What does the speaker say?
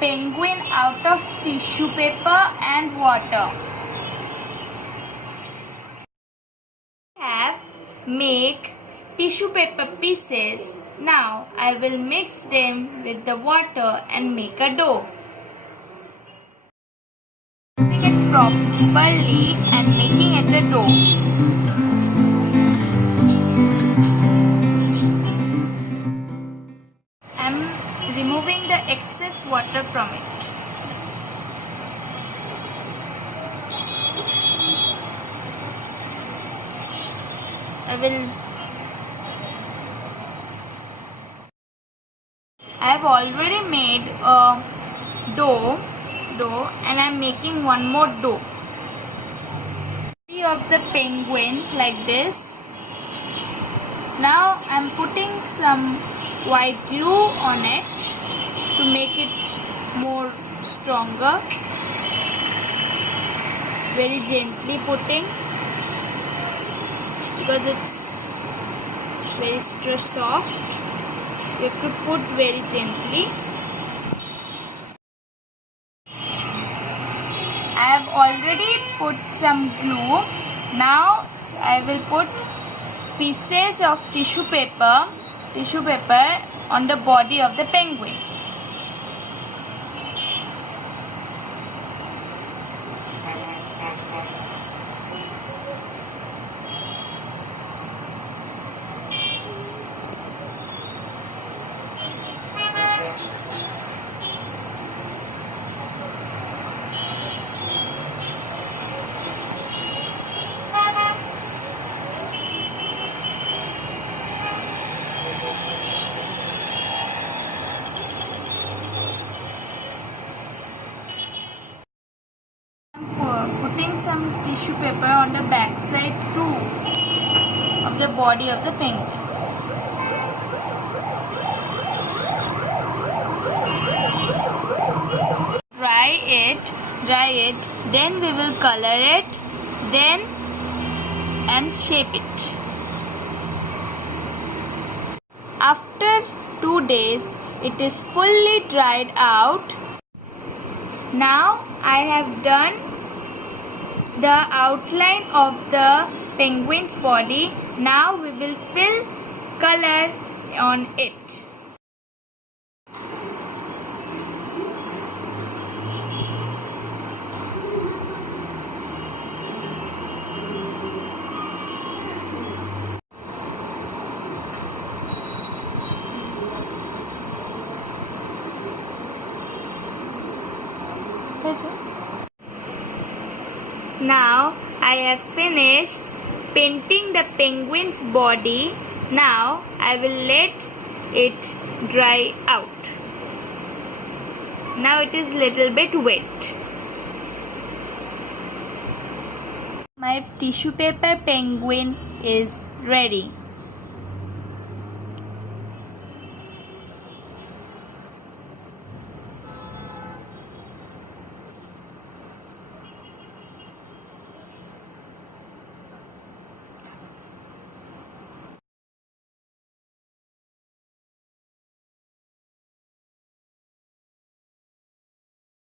penguin out of tissue paper and water. I have make tissue paper pieces. Now I will mix them with the water and make a dough. Mixing it properly and making it a dough. I am removing the excess water from it. I have already made a dough and I am making one more dough. Of the penguin like this. Now I am putting some white glue on it to make it more stronger. Very gently putting because it's very soft. You have to put very gently. I have already put some glue. Now I will put pieces of tissue paper on the body of the penguin. Putting some tissue paper on the back side too of the body of the penguin. Dry it, then we will color it, and shape it. After 2 days, it is fully dried out. Now I have done the outline of the penguin's body. Now we will fill color on it. Now I have finished painting the penguin's body. Now I will let it dry out. Now it is little bit wet. My tissue paper penguin is ready.